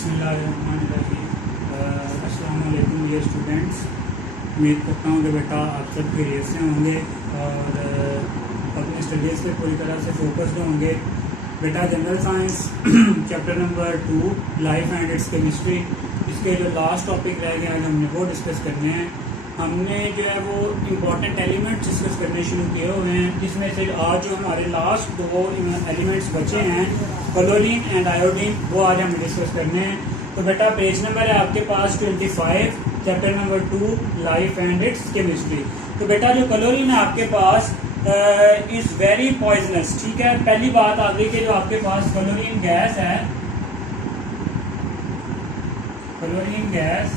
अस्सलाम वालेकुम dear students. उम्मीद करता हूँ कि बेटा आप सब खैरियत से होंगे और अपनी स्टडीज़ पे पूरी तरह से फोकस्ड होंगे। बेटा general science chapter number 2 life and it's chemistry, इसके जो लास्ट टॉपिक रह गए आज हमने वो डिस्कस करने हैं। हमने जो है वो इम्पॉर्टेंट एलिमेंट्स डिस्कस करने शुरू किए हुए हैं, जिसमें से आज जो हमारे लास्ट 2 एलिमेंट्स बचे हैं क्लोरीन एंड आयोडीन, वो आज हमें डिस्कस करने हैं। तो बेटा पेज नंबर है आपके पास 25, chapter number 2 life and it's chemistry. तो बेटा जो क्लोरीन है आपके पास इज़ वेरी पॉइजनस। ठीक है, पहली बात आ गई कि जो आपके पास क्लोरीन गैस है, क्लोरीन गैस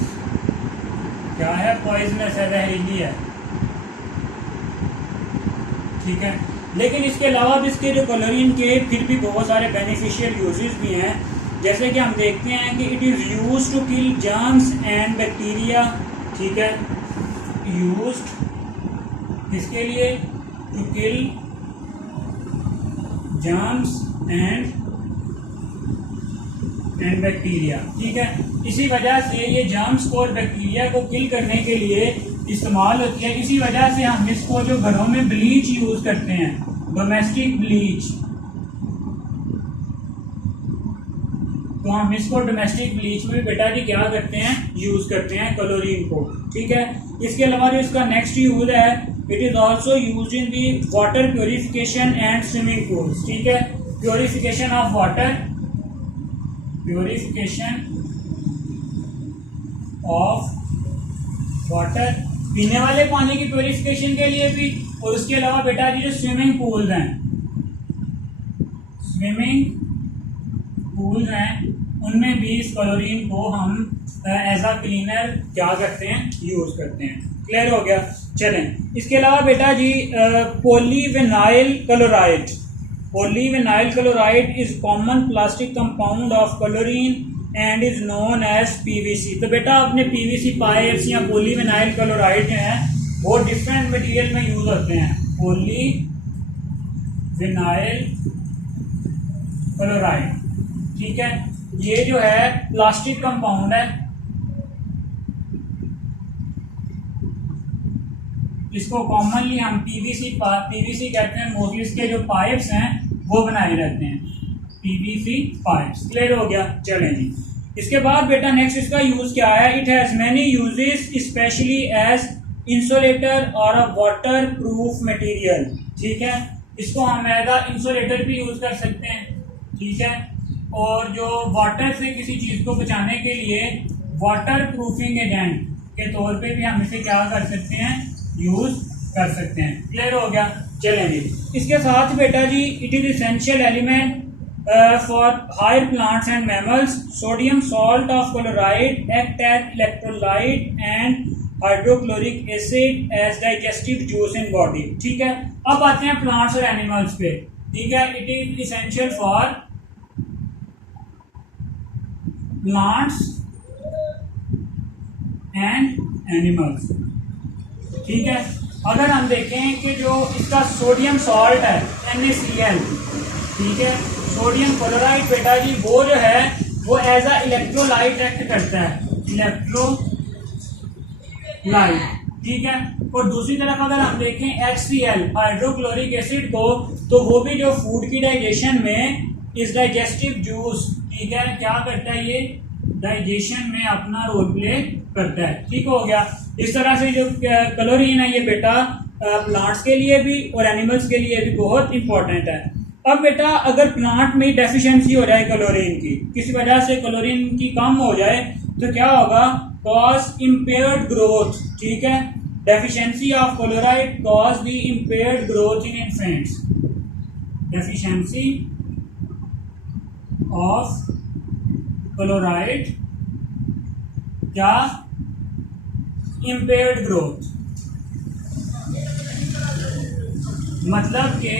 क्या है? पॉइजनस है, जहरीली है। ठीक है, लेकिन इसके अलावा भी इसके जो क्लोरीन के फिर भी बहुत सारे बेनिफिशियल यूजेस भी हैं। जैसे कि हम देखते हैं कि it is use to kill germs and bacteria. ठीक है, यूज्ड इसके लिए to kill germs and bacteria. ठीक है, इसी वजह से ये जर्म्स को और बैक्टीरिया को किल करने के लिए इस्तेमाल होती है। इसी वजह से हम इसको जो घरों में ब्लीच यूज करते हैं, डोमेस्टिक ब्लीच, तो हम इसको डोमेस्टिक ब्लीच में बेटा जी क्या करते हैं? यूज करते हैं क्लोरीन को। ठीक है, इसके अलावा जो इसका नेक्स्ट यूज है, it is also use in the water purification and swimming pools. ठीक है, purification of water, purification of water, पीने वाले पानी की प्योरिफिकेशन के लिए भी, और उसके अलावा बेटा जी जो स्विमिंग पूल्स हैं, स्विमिंग पूल्स हैं, उनमें भी इस क्लोरीन को हम एज अ क्लीनर क्या करते हैं? यूज करते हैं। क्लियर हो गया? चलें, इसके अलावा बेटा जी polyvinyl chloride, polyvinyl chloride is common plastic compound of chlorine and is known as PVC. तो बेटा अपने पीवीसी पाइप्स या पॉलीविनाइल क्लोराइड जो है वो डिफरेंट मटेरियल में यूज होते हैं। पॉलीविनाइल क्लोराइड, ठीक है, ये जो है प्लास्टिक कंपाउंड है, इसको कॉमनली हम पीवीसी कहते हैं। मोस्टली इसके जो पाइप्स हैं वो बनाए रहते हैं, पीवीसी पाइप्स। क्लियर हो गया? चलें जी, इसके बाद बेटा नेक्स्ट इसका यूज क्या है? It has many uses specially as insulator और अ वाटर प्रूफ मटेरियल। ठीक है, इसको हम एज अ इंसुलेटर भी यूज कर सकते हैं। ठीक है, और जो वाटर से किसी चीज को बचाने के लिए वाटर प्रूफिंग एजेंट के तौर पे भी हम इसे क्या कर सकते हैं? यूज कर सकते हैं। क्लियर हो गया? चलें जी, इसके साथ बेटा जी it is essential element for higher plants and mammals. Sodium salt of chloride act as electrolyte and hydrochloric acid as digestive juice in body. ठीक है, अब आते हैं प्लांट्स और एनिमल्स पे। ठीक है, it is essential for plants and animals. ठीक है, अगर हम देखें कि जो इसका सोडियम सॉल्ट है NaCl, ठीक है, सोडियम क्लोराइड बेटा जी वो जो है वो एज अ इलेक्ट्रोलाइट एक्ट करता है, इलेक्ट्रोलाइट। ठीक है, और दूसरी तरफ अगर हम देखें HCl हाइड्रोक्लोरिक एसिड को, तो वो भी जो फूड की डाइजेशन में इस डाइजेस्टिव जूस, ठीक है, क्या करता है? ये डाइजेशन में अपना रोल प्ले करता है। ठीक हो गया? इस तरह से जो क्लोरीन है ये बेटा प्लांट्स के लिए भी और एनिमल्स के लिए भी बहुत इंपॉर्टेंट है। अब बेटा अगर प्लांट में डेफिशिएंसी हो जाए क्लोरीन की, किसी वजह से क्लोरीन की कम हो जाए, तो क्या होगा? Cause impaired growth. ठीक है, deficiency of chloride cause the impaired growth in infants. Deficiency of chloride क्या? इम्पेयर्ड ग्रोथ, मतलब कि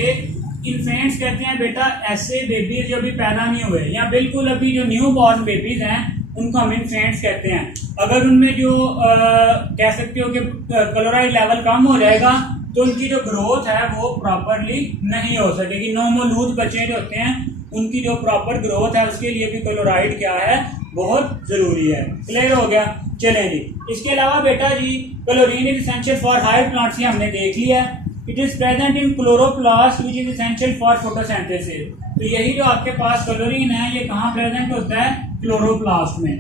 इन्फेंट्स कहते हैं बेटा ऐसे बेबीज जो अभी पैदा नहीं हुए या बिल्कुल अभी जो न्यू बॉर्न बेबीज हैं उनको हम इन्फेंट्स कहते हैं। अगर उनमें जो कह सकते हो कि क्लोराइड लेवल कम हो जाएगा तो उनकी जो ग्रोथ है वो प्रॉपरली नहीं हो सकेगी। नवमौलूद बच्चे जो होते हैं उनकी जो प्रॉपर ग्रोथ है उसके लिए भी क्लोराइड क्या है, बहुत जरूरी है। क्लियर हो गया। चलें जी, इसके अलावा बेटा जी chlorine is essential for higher plants, ये हमने देख लिया है। It is present in chloroplast which is essential for photosynthesis. तो यही जो आपके पास क्लोरीन है ये कहाँ प्रेजेंट होता है, क्लोरोप्लास्ट में।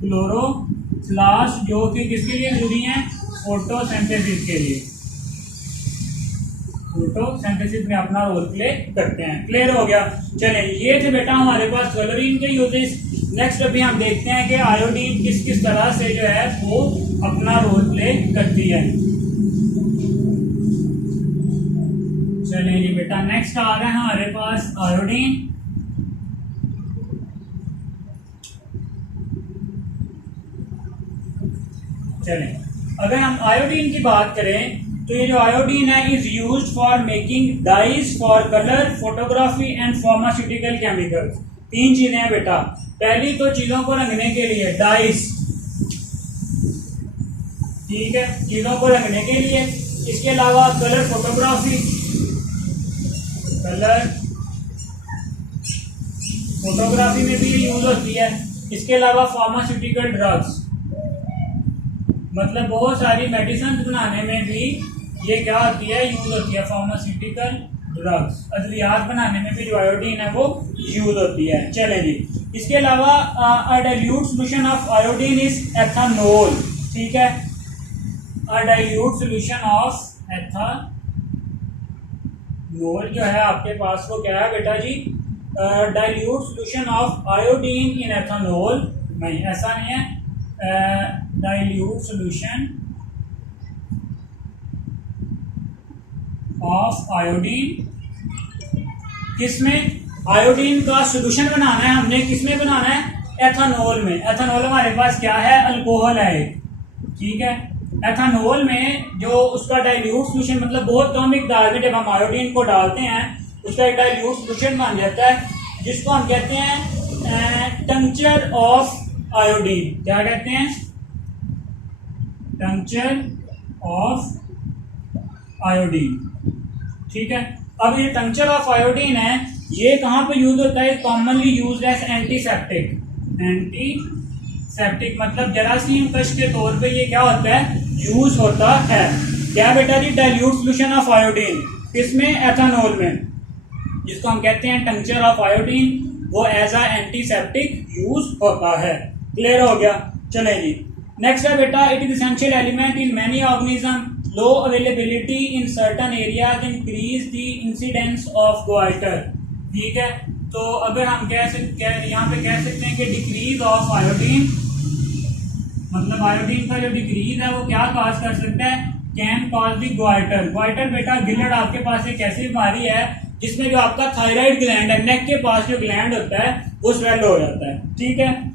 क्लोरोप्लास्ट जो कि किसके लिए जरूरी है, फोटोसिंथेसिस के लिए, फोटोसिंथेसिस में अपना रोल प्ले करते हैं। क्लियर हो गया। चलें, ये थे बेटा हमारे पास क्लोरीन के यूजेस। नेक्स्ट अभी हम देखते हैं कि आयोडीन किस किस तरह से जो है वो अपना रोल प्ले करती है। चलें जी बेटा, नेक्स्ट आ रहा है हमारे पास आयोडीन। चलें, अगर हम आयोडीन की बात करें तो ये जो आयोडीन है is used for making dyes for colour, photography and pharmaceutical chemicals. 3 चीजें हैं बेटा। पहली तो चीजों को रंगने के लिए डाइज, ठीक है, चीजों को रंगने के लिए। इसके अलावा कलर फोटोग्राफी, कलर फोटोग्राफी में भी ये यूज होती है। इसके अलावा फार्मास्यूटिकल ड्रग्स, मतलब बहुत सारी मेडिसिन बनाने में भी ये क्या होती है, यूज होती है। फार्मास्यूटिकल ड्रग्स, अद्वियात बनाने में भी जो आयोडीन है वो यूज होती है। चलें जी, इसके अलावा a dilute solution of iodine is ethanol, ठीक है। A dilute solution of ethanol जो है आपके पास वो क्या है बेटा जी, dilute solution of iodine in ethanol. नहीं, ऐसा नहीं है, डाइल्यूट सोल्यूशन ऑफ आयोडीन। किसमें, आयोडीन का सोल्यूशन बनाना है हमने, किसमें बनाना है, एथानॉल में। एथानॉल हमारे पास क्या है, अल्कोहल है, ठीक है। एथानॉल में जो उसका डाइल्यूट सोल्यूशन, मतलब बहुत कम मिकदार में जब हम आयोडीन को डालते हैं उसका एक डाइल्यूट सोल्यूशन बन जाता है, जिसको हम कहते हैं टंक्चर ऑफ आयोडीन। क्या कहते हैं, टंक्चर ऑफ आयोडीन, ठीक है। अब ये टंक्चर ऑफ आयोडीन है, ये कहां पे यूज होता है, commonly use as antiseptic. Antiseptic मतलब जरासीम कश के तौर पे ये क्या होता है, यूज होता है। क्या बेटा जी, डाइल्यूट सोल्यूशन ऑफ आयोडीन, किसमें, एथानॉल में, जिसको हम कहते हैं टंक्चर ऑफ आयोडीन, वो एज अ एंटीसेप्टिक यूज होता है। क्लियर हो गया। चले जी, नेक्स्ट है बेटा, it is essential element in many organism. Low availability in certain areas increase the incidence of goitre, ठीक है। तो अगर हम यहाँ पे कह सकते हैं कि डिक्रीज ऑफ आयोडीन, मतलब आयोडीन का जो डिक्रीज है वो क्या कॉज कर सकता है, can cause the goitre. Goitre बेटा गिलड़ आपके पास एक ऐसी बीमारी है जिसमें जो आपका थायराइड ग्लैंड है, नेक के पास जो ग्लैंड होता है वो स्वेल हो जाता है, ठीक है।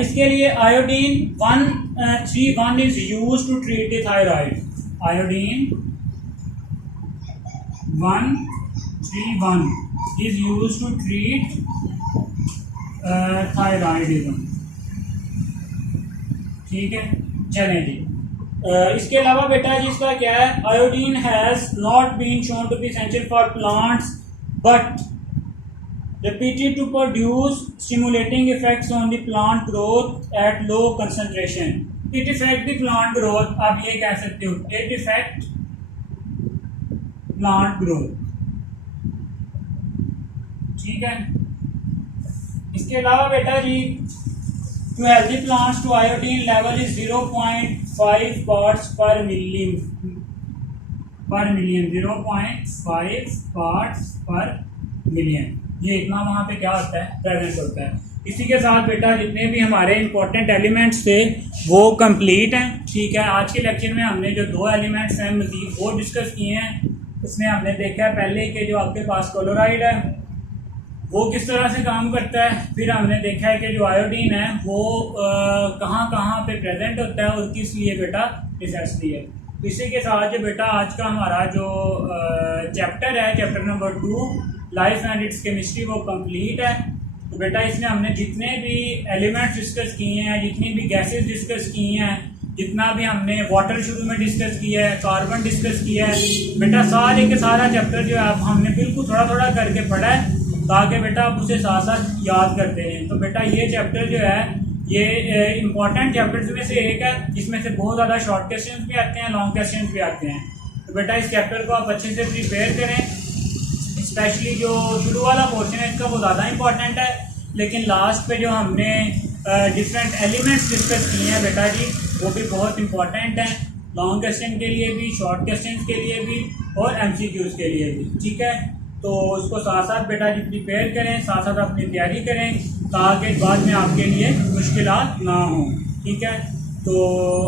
इसके लिए iodine 131 is used to treat the thyroid. Iodine 131 is used to treat thyroidism, ठीक है। चलें जी, इसके अलावा बेटा जी इसका क्या है, iodine has not been shown to be essential for plants but repeated to produce stimulating effects on the plant growth at low concentration. It affect the plant growth, आप ये कह सकते हो, it affect plant growth, ठीक है। इसके अलावा बेटा जी to healthy plants to iodine level is 0.5 parts per million, 0.5 parts per million, ये इतना वहाँ पे क्या होता है, प्रेजेंट होता है। इसी के साथ बेटा जितने भी हमारे इंपॉर्टेंट एलिमेंट्स थे वो कंप्लीट हैं, ठीक है। आज के लेक्चर में हमने जो 2 एलिमेंट्स हैं मजीद वो डिस्कस किए हैं। इसमें हमने देखा है पहले कि जो आपके पास क्लोराइड है वो किस तरह से काम करता है, फिर हमने देखा है कि जो आयोडीन है वो कहाँ कहाँ पे प्रेजेंट होता है और किस लिए बेटा नेसेसरी है। इसी के साथ जो बेटा आज का हमारा जो चैप्टर है, chapter number 2 life and it's chemistry, वो कंप्लीट है। तो बेटा इसमें हमने जितने भी एलिमेंट्स डिस्कस किए हैं, जितनी भी गैसेस डिस्कस की हैं, जितना भी हमने वाटर शुरू में डिस्कस किया है, कार्बन डिस्कस किया है, बेटा सारे के सारा चैप्टर जो है हमने बिल्कुल थोड़ा थोड़ा करके पढ़ा है। ताकि बेटा आप उसे साथ साथ याद करते रहें। तो बेटा ये चैप्टर जो है ये इम्पॉर्टेंट चैप्टर्स में से एक है, जिसमें से बहुत ज़्यादा शॉर्ट क्वेश्चन भी आते हैं, लॉन्ग क्वेश्चन भी आते हैं। तो बेटा इस चैप्टर को आप अच्छे से प्रिपेयर करें, स्पेशली जो शुरू वाला पोर्शन है इसका वो ज़्यादा इंपॉर्टेंट है, लेकिन लास्ट पे जो हमने डिफरेंट एलिमेंट्स डिस्कस किए हैं बेटा जी वो भी बहुत इंपॉर्टेंट हैं, लॉन्ग क्वेश्चन के लिए भी, शॉर्ट क्वेश्चन के लिए भी और MCQs के लिए भी। ठीक है, तो उसको साथ साथ बेटा जी प्रिपेयर करें, साथ साथ अपनी तैयारी करें ताकि बाद में आपके लिए मुश्किलात ना हो। ठीक है, तो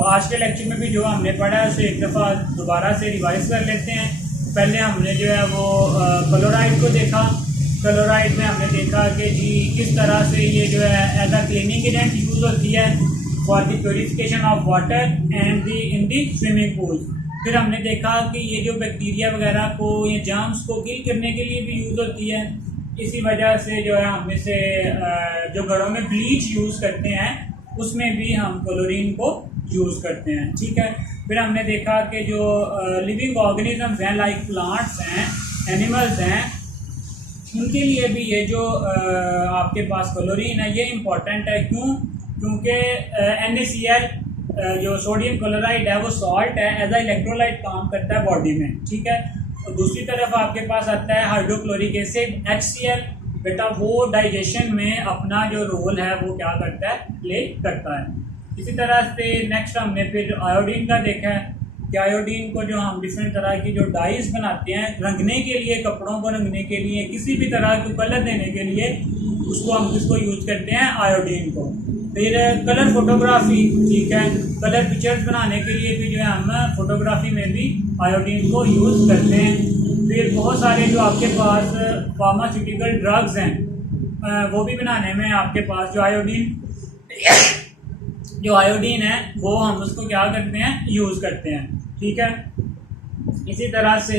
आज के लेक्चर में भी जो हमने पढ़ा है उसे एक दफ़ा दोबारा से रिवाइज कर लेते हैं। पहले हमने जो है वो क्लोराइड को देखा। क्लोराइड में हमने देखा कि जी किस तरह से ये जो है as a cleaning agent use होती है for the purification of water and in the swimming pool. फिर हमने देखा कि ये जो बैक्टीरिया वगैरह को या जर्म्स को किल करने के लिए भी यूज़ होती है। इसी वजह से जो है हम इसे जो घरों में ब्लीच यूज़ करते हैं उसमें भी हम क्लोरीन को यूज़ करते हैं। ठीक है, फिर हमने देखा कि जो लिविंग ऑर्गेनिजम्स हैं लाइक प्लांट्स हैं, एनिमल्स हैं, उनके लिए भी ये जो आपके पास क्लोरीन है ये इम्पॉर्टेंट है। क्यों? क्योंकि NaCl जो सोडियम क्लोराइड है वो सॉल्ट है, एज अ इलेक्ट्रोलाइट काम करता है बॉडी में। ठीक है, तो दूसरी तरफ आपके पास आता है हाइड्रोक्लोरिक एसिड HCl। बेटा वो डाइजेशन में अपना जो रोल है वो क्या करता है, प्ले करता है। इसी तरह से नेक्स्ट हमने फिर आयोडीन का देखा है कि आयोडीन को जो हम डिफरेंट तरह की जो डाइज बनाते हैं रंगने के लिए, कपड़ों को रंगने के लिए, किसी भी तरह को कलर देने के लिए उसको हम किसको यूज़ करते हैं, आयोडीन को। फिर कलर फोटोग्राफी, ठीक है, कलर पिक्चर्स बनाने के लिए भी जो है हम फोटोग्राफी में भी आयोडीन को यूज़ करते हैं। फिर बहुत सारे जो आपके पास फार्मास्यूटिकल ड्रग्स हैं वो भी बनाने में आपके पास जो आयोडीन है वो हम उसको क्या करते हैं, यूज़ करते हैं। ठीक है, इसी तरह से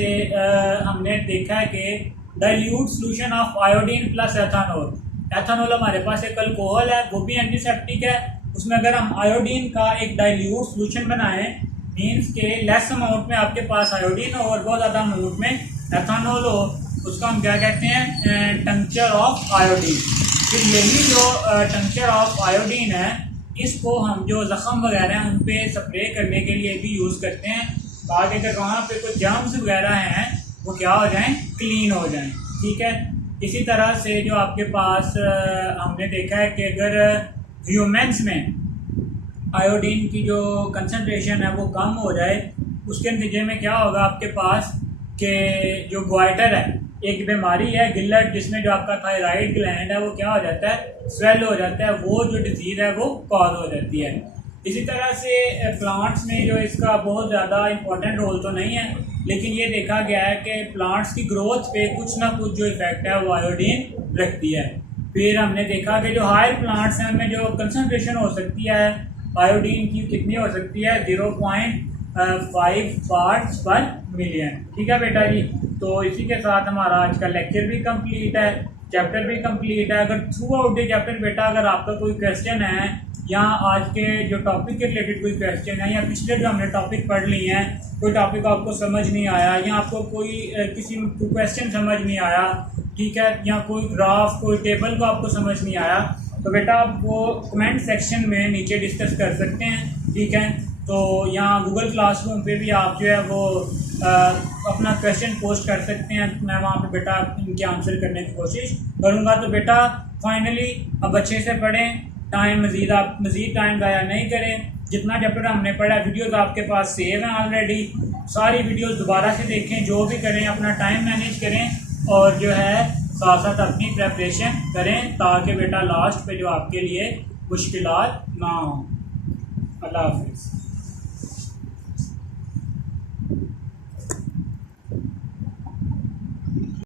हमने देखा है कि dilute solution of iodine plus ethanol. Ethanol हमारे पास एक अल्कोहल है, वो भी एंटीसेप्टिक है। उसमें अगर हम आयोडीन का एक डाइल्यूट सॉल्यूशन बनाएं, मीन्स के लेस अमाउंट में आपके पास आयोडीन हो और बहुत ज़्यादा अमाउंट में एथानॉल हो, उसको हम क्या कहते हैं, टंक्चर ऑफ आयोडीन। फिर यही जो टंक्चर ऑफ आयोडीन है इसको हम जो ज़ख़म वगैरह हैं उन पर स्प्रे करने के लिए भी यूज़ करते हैं ताकि अगर वहाँ पे कोई जर्म्स वगैरह हैं वो क्या हो जाएं, क्लीन हो जाएं। ठीक है, इसी तरह से जो आपके पास हमने देखा है कि अगर ह्यूमन्स में आयोडीन की जो कंसंट्रेशन है वो कम हो जाए, उसके नतीजे में क्या होगा आपके पास कि जो ग्वाइटर है, एक बीमारी है गिल्लट, जिसमें जो आपका थायराइड ग्लैंड है वो क्या हो जाता है, स्वेल हो जाता है, वो जो डिजीज़ है वो कॉज हो जाती है। इसी तरह से प्लांट्स में जो इसका बहुत ज़्यादा इम्पोर्टेंट रोल तो नहीं है, लेकिन ये देखा गया है कि प्लांट्स की ग्रोथ पे कुछ ना कुछ जो इफेक्ट है वो आयोडीन रखती है। फिर हमने देखा कि जो हायर प्लांट्स हैं उनमें जो कंसंट्रेशन हो सकती है आयोडीन की कितनी हो सकती है, 0.5 पार्ट्स पर मिलियन। ठीक है बेटा जी, तो इसी के साथ हमारा आज का लेक्चर भी कंप्लीट है, चैप्टर भी कंप्लीट है। अगर थ्रू आउट द चैप्टर बेटा अगर आपका कोई क्वेश्चन है या आज के जो टॉपिक के रिलेटेड कोई क्वेश्चन है या पिछले जो हमने टॉपिक पढ़ लिए हैं कोई टॉपिक आपको समझ नहीं आया या आपको कोई किसी क्वेश्चन समझ नहीं आया, ठीक है, या कोई ग्राफ कोई टेबल को आपको समझ नहीं आया, तो बेटा आप वो कमेंट सेक्शन में नीचे डिस्कस कर सकते हैं। ठीक है, तो यहाँ गूगल क्लासरूम पे भी आप जो है वो अपना क्वेश्चन पोस्ट कर सकते हैं, मैं वहाँ पे बेटा इनके आंसर करने की कोशिश करूँगा। तो बेटा फाइनली अब अच्छे से पढ़ें, टाइम मज़ीद टाइम ज़ाया नहीं करें। जितना चैप्टर हमने पढ़ा वीडियोस आपके पास सेव हैं ऑलरेडी, सारी वीडियोस दोबारा से देखें, जो भी करें अपना टाइम मैनेज करें और जो है साथ साथ अपनी प्रेपरेशन करें ताकि बेटा लास्ट पे जो आपके लिए मुश्किलात ना हो। अल्लाह हाफिज़।